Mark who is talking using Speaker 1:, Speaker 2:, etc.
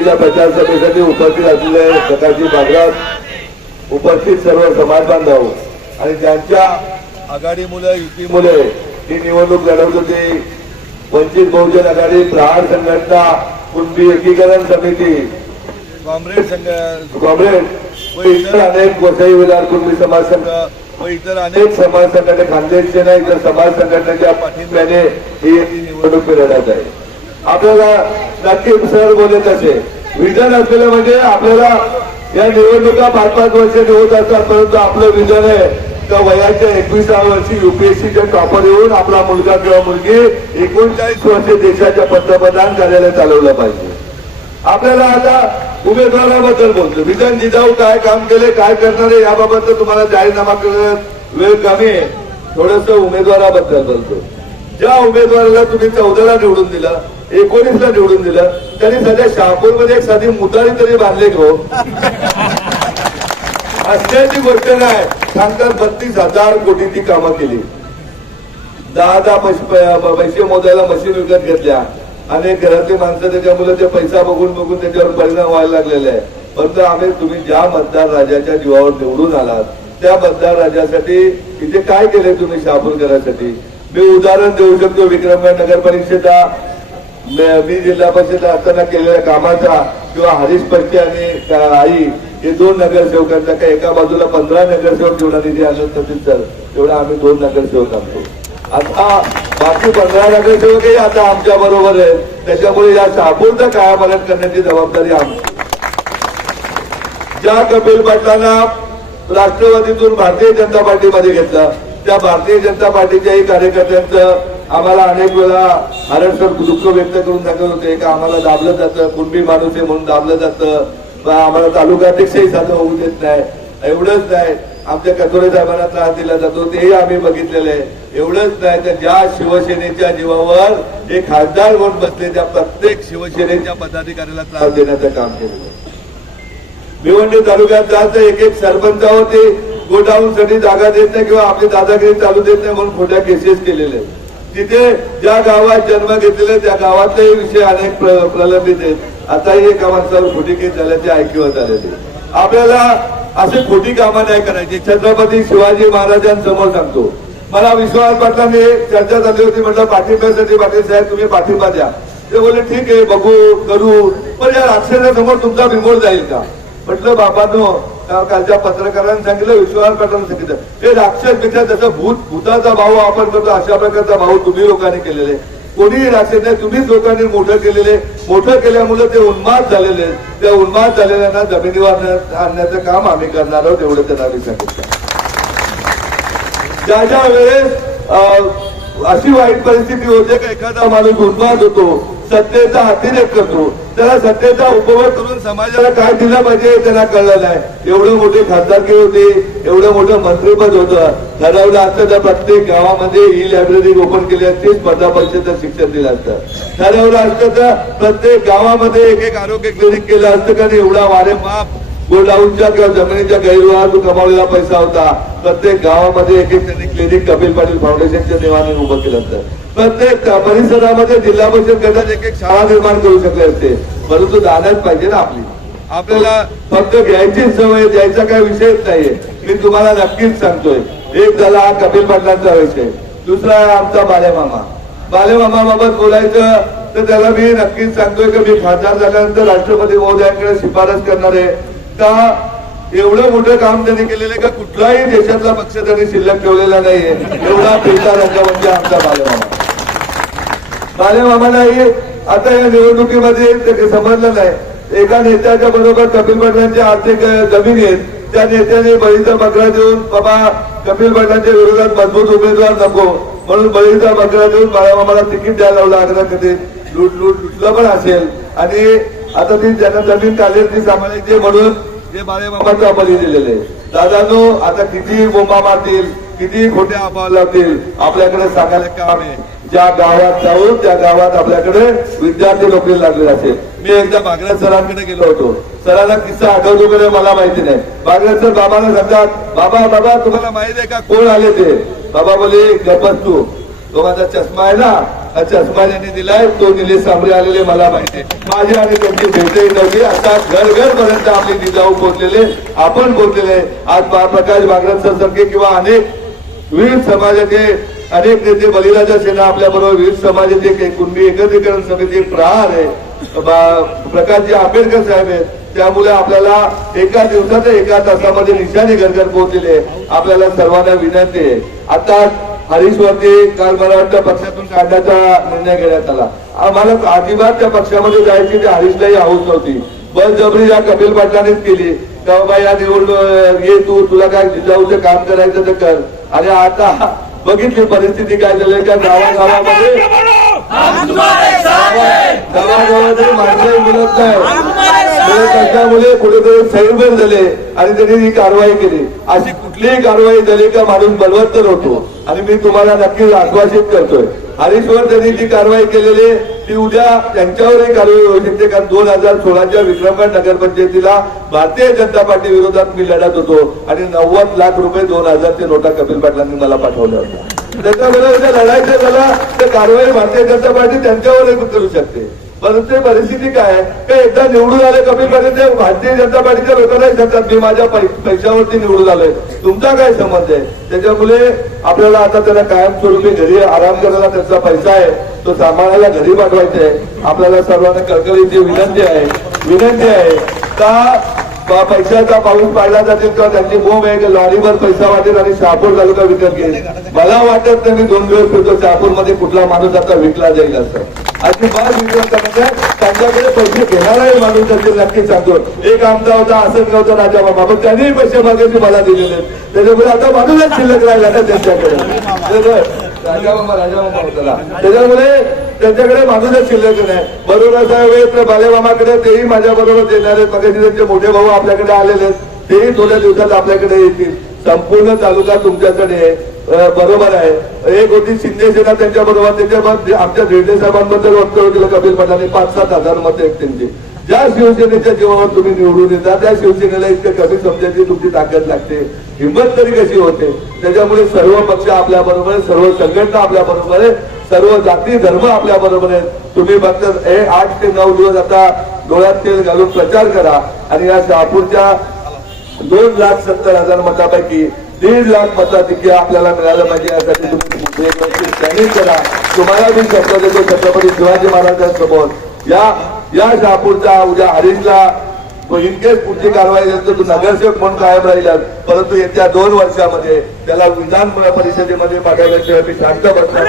Speaker 1: निवडणुकीच्या प्रचार सभेसाठी उपस्थित असलेले सकाळची बाजारात उपस्थित सर्व समाज बांधव आणि ज्यांच्या आघाडी मुलं युती मुले ही निवडणूक लढवत होती. वंचित बहुजन आघाडी प्रहार संघटना कुणबी एकीकरण समिती काँग्रेस संघ काँग्रेस व इतर अनेक वसई विधान कुणबी समाज संघ व इतर अनेक समाज संघटना खानदेशचे सेना इतर समाज संघटनेच्या पाठिंब्याने ही निवडणूक लढत आहे. आपल्याला नक्की सर बोलत असे विजन असलेलं म्हणजे आपल्याला या निवडणुका पाच पाच वर्षांनी होत असतात परंतु आपलं विजन आहे. त्या वयाच्या एकविसाव्या वर्षी युपीएससीच्या टॉपर येऊन आपला मुलगा किंवा मुलगी एकोणचाळीस वर्ष देशाच्या पंतप्रधान कार्यालय चालवलं पाहिजे. आपल्याला आता उमेदवाराबद्दल बोलतो विजन जिजाऊ काय काम केले काय करणार आहे याबाबत तुम्हाला जाहीरनामा करण्यात वेळ कमी आहे. थोडस उमेदवाराबद्दल बोलतो ज्या उमेदवाराला तुम्ही चौदाला निवडून दिला एकोणीसला निवडून दिलं. त्यांनी सध्या शहापूरमध्ये एक साधी मुतारी तरी बांधले गो. असल्याची गोष्ट नाही. सांगतात बत्तीस हजार कोटीची कामं केली. दहा दहा पैसे मोजायला मशीन विकत घेतल्या. आणि घरातली माणसं त्याच्यामुळे ते पैसा बघून बघून त्याच्यावर परिणाम व्हायला लागलेले आहे परंतु आम्ही तुम्ही ज्या मतदार राजाच्या जीवावर निवडून आलात त्या मतदार राजासाठी इथे काय केले तुम्ही शहापूरकरांसाठी? मी उदाहरण देऊ शकतो विक्रमगड नगर परिषदेचा. मी जिल्हा परिषद असताना केलेल्या कामाचा किंवा हरीश पटके आणि आई हे दोन नगरसेवकांचा का एका बाजूला पंधरा नगरसेवक जेवढा निधी आणत नसेल तर तेवढा आम्ही दोन नगरसेवक आणतो. आता बाकी पंधरा नगरसेवकही आता आमच्या बरोबर आहेत. त्याच्यामुळे या शहापूरचा कायापालन करण्याची जबाबदारी आमची ज्या कपिल पाटलांना राष्ट्रवादीतून भारतीय जनता पार्टीमध्ये घेतलं त्या भारतीय जनता पार्टीच्याही कार्यकर्त्यांचं आम्हाला अनेक वेळा हरडसर दुःख व्यक्त करून दाखवत होते का आम्हाला दाबलं जातं कुणबी माणूस आहे म्हणून दाबलं जातं. बा आम्हाला तालुका अध्यक्षही साधं होऊ देत नाही. एवढंच नाही आमच्या कचोरे साहेबांना त्रास दिला जातो तेही आम्ही बघितलेलं आहे. एवढंच नाही तर ज्या शिवसेनेच्या जीवावर एक खासदार म्हणून बसले त्या प्रत्येक शिवसेनेच्या पदाधिकाऱ्याला त्रास देण्याचं काम केलेलं आहे. भिवंडी तालुक्यात जास्त एक एक सरपंचावर ते गोडाऊन साठी जागा देत नाही किंवा आपली दादागिरी चालू देत नाही म्हणून खोट्या केसेस केलेले आहेत. तिथे ज्या गावात जन्म घेतलेले त्या गावातलेही विषय अनेक प्रलंबित आहेत. आताही एका माणसावर खोटी केस झाल्याचे ऐकिवत आलेले आपल्याला असे खोटी कामं नाही करायची. छत्रपती शिवाजी महाराजांसमोर सांगतो. मला विश्वास पाटलांनी चर्चा झाली होती म्हटलं पाठिंब्यासाठी पाटील साहेब तुम्ही पाठिंबा द्या. ते बोलले ठीक आहे बघू करू. पण या राक्षसासमोर तुमचा बिमोड जाईल का? म्हटलं बाबांनो का- कालच्या पत्रकारांनी सांगितलं विश्वास पाटलांनी सांगितलं. हे राक्षसपेक्षा जसं भूत भूताचा भाव आपण करतो अशा प्रकारचा भाव तुम्ही लोकांनी केलेले. कोणीही राक्षस नाही तुम्हीच लोकांनी मोठं केलेले. मोठं केल्यामुळे ते उन्माद झालेले. त्या उन्माद झालेल्यांना जमिनीवर आणण्याचं काम आम्ही करणार आहोत एवढं त्यांना मी सांगितलं. ज्या ज्या वेळेस अशी वाईट परिस्थिती होते का एखादा माणूस उन्माद होतो सत्तेचा अतिरेक करतो. त्याला सत्तेचा उपभोग करून समाजाला काय दिलं पाहिजे त्याला त्यांना कळलं नाही एवढं मोठे खासदारकी होते एवढं मोठं मंत्रीपद होतं. ठरवलं असतं तर प्रत्येक गावामध्ये ई लायब्ररी ओपन केली असते स्पर्धा परीक्षेचं शिक्षण दिलं असतं. ठरवलं असतं तर प्रत्येक गावामध्ये एक एक आरोग्य क्लिनिक केलं असतं का एवढा वारे माप गोडाऊनच्या किंवा जमिनीच्या गैरव्यवहार कमावलेला पैसा होता. प्रत्येक गावामध्ये एक एक त्यांनी क्लिनिक कपिल पाटील फाउंडेशनच्या देवाने उभं केलं असतं. प्रत्येक परिसरामध्ये जिल्हा परिषद गटात एक एक शाळा निर्माण करू शकले असते. परंतु दादाच पाहिजे ना आपली. आपल्याला फक्त घ्यायची सवय द्यायचा काही विषयच नाहीये. मी तुम्हाला नक्कीच सांगतोय. एक झाला हा कपिल पाटलांचा विषय. दुसरा आमचा बालेमामा. बालेमामा बाबत बोलायचं तर त्याला मी नक्कीच सांगतोय की मी खासदार झाल्यानंतर राष्ट्रपती महोदयांकडे शिफारस करणार आहे. का एवढं मोठं काम त्यांनी केलेलं आहे का कुठलाही देशातला पक्ष त्यांनी शिल्लक ठेवलेला नाहीये. एवढा पेटा राज्य म्हणजे आमचा बालेमामा. बालेमामालाही आता या निवडणुकीमध्ये ते समजलं नाही. एका नेत्याच्या बरोबर कपिल पाटलांच्या आर्थिक जमीन जमिनी आहेत त्या नेत्याने बळीचा बकरा देऊन बाबा कपिल पाटलांच्या विरोधात मजबूत उमेदवार नको. म्हणून बळीचा बकरा देऊन बाळामामाला तिकीट द्यायला लावलं आग्रा कधी लूट लूट लुटलं पण असेल. आणि आता ती ज्यांना जमीन चालेल ती सांभाळायची म्हणून ते बाळेमामाचा बळी दिलेले दादानो आता किती बोंबा मारतील किती खोट्या अफवा लावतील आपल्याकडे सांगायला काम आहे. ज्या गावात जाऊन त्या गावात आपल्याकडे विद्यार्थी नोकरी लागले असेल. मी एकदा बागरा सरांकडे गेलो होतो. सरांना किस्सा आठवतो कडे मला माहिती नाही. बागरा सर बाबाला सांगतात बाबा बाबा तुम्हाला माहिती आहे का कोण आले ते? बाबा बोले गपत तू. तो माझा चष्मा आहे ना चष्मा ज्यांनी दिलाय तो निलेश सांबरे आलेले मला माहिती आहे. माझी आणि त्यांची भेटही नव्हती. आता घर घर पर्यंत आपले निजाऊ पोहोचलेले आपण पोहोचलेले. आज प्रकाश बागरा सर सारखे किंवा अनेक विविध समाजाचे अनेक नेते बलिराजा सेना आपल्या बरोबर विविध समाजाचे कुंडी कुणबी एकत्रीकरण समिती प्रहार आहे. प्रकाशजी आंबेडकर साहेब आहेत. त्यामुळे आपल्याला एका दिवसाच्या एका तासामध्ये निशाने घरघर पोहोचले आपल्याला सर्वांना विनंती आहे. आता हरीशवरती काल मला वाटतं पक्षातून काढण्याचा निर्णय घेण्यात आला. आम्हाला अजिबात त्या पक्षामध्ये जायची त्या हरीशलाही हाऊस नव्हती. बळजबरी या कपिल पाटलानेच केली. तेव्हा या निवडणूक ये तू तुला काय जिजाऊचं काम करायचं तर कर. आणि आता बघितली परिस्थिती काय झाली का गावागावामध्ये? गावागावामध्ये माणसं मिळत नाही. त्याच्यामुळे कुठेतरी सैरभर झाले आणि त्यांनी ही कारवाई केली. अशी कुठलीही कारवाई झाली का माणूस बलवत्तर होतो आणि मी तुम्हाला नक्कीच आश्वासित करतोय. हरीश्वर त्यांनी जी कारवाई केलेली ती उद्या त्यांच्यावरही कारवाई होऊ शकते. कारण दोन हजार सोळाच्या विक्रमगड नगरपंचायतीला भारतीय जनता पार्टी विरोधात मी लढत होतो आणि नव्वद लाख रुपये दोन हजारचे नोटा कपिल पाटलांनी मला पाठवल्या होत्या त्याच्याबरोबर उद्या लढायचं झाला तर कारवाई भारतीय जनता पार्टी त्यांच्यावरही करू शकते. परंतु ते परिस्थिती काय आहे? का एकदा निवडून आले कमी ते भारतीय जनता पार्टीच्या लोकांनाही सांगतात मी माझ्या पैशावरती निवडून आलोय. तुमचा काय संबंध आहे? त्याच्यामुळे आपल्याला आता त्याला कायमस्वरूपी घरी आराम करायला त्याचा पैसा आहे. तो सांभाळायला घरी पाठवायचा आहे. आपल्याला सर्वांना कळकळीची विनंती आहे. विनंती आहे का पैशाचा पाऊस पाडला जातील किंवा त्यांची बोंब आहे की लॉरीवर पैसा वाटेल आणि शहापूर तालुका विकत घेईल. मला वाटत नाही मी दोन दिवस फिरतो शहापूरमध्ये कुठला माणूस आता विकला जाईल असं. आणि बाल विचार करण्याचा त्यांच्याकडे पैसे घेणाराही माणूस असेल नक्की सांगतो. एक आमचा होता असंच गावचा राजा बाबा. पण त्यांनीही पैसे मागायचे मला दिलेले. त्याच्यामुळे आता माणूसच शिल्लक राहिला ना त्यांच्याकडे. राजा बाबा राजा बाबा होता त्याच्यामुळे त्यांच्याकडे माणूसच शिल्लक नाही. बरोबर साहेब आहेत तर बालेमामाकडे तेही माझ्या बरोबर येणार आहेत. त्यांचे मोठे भाऊ आपल्याकडे आलेले आहेत तेही थोड्या दिवसात आपल्याकडे येतील. संपूर्ण तालुका तुमच्याकडे बरोबर आहे. एक होती शिंदे सेना त्यांच्या बरोबर. त्याच्यामध्ये आमच्या झेडे साहेबांबद्दल वक्तव्य केलं कपिल पाटलांनी पाच सात हजार मत एक त्यांची. ज्या शिवसेनेच्या जीवावर तुम्ही निवडून येता त्या शिवसेनेला इतकं कमी समजायची तुमची ताकद लागते. हिंमत तरी कशी होते? त्याच्यामुळे सर्व पक्ष आपल्या बरोबर आहे सर्व संघटना आपल्या बरोबर आहे. सर्व जाती धर्म आपल्या बरोबर आहेत. तुम्ही फक्त हे आठ ते नऊ दिवस आता डोळ्यात तेल घालून प्रचार करा. आणि या शहापूरच्या दोन लाख सत्तर हजार मतापैकी दीड लाख मताधिक्य आपल्याला मिळालं पाहिजे. यासाठी तुम्ही एक करा. तुम्हाला मी शब्द देतो छत्रपती शिवाजी महाराजांसमोर. या या शहापूरचा उद्या हरीशला इनकेस पुढची कारवाई तो नगरसेवक म्हणून कायम राहिला. परंतु येत्या दोन वर्षामध्ये त्याला विधान परिषदेमध्ये बघायला मी शांत बसणार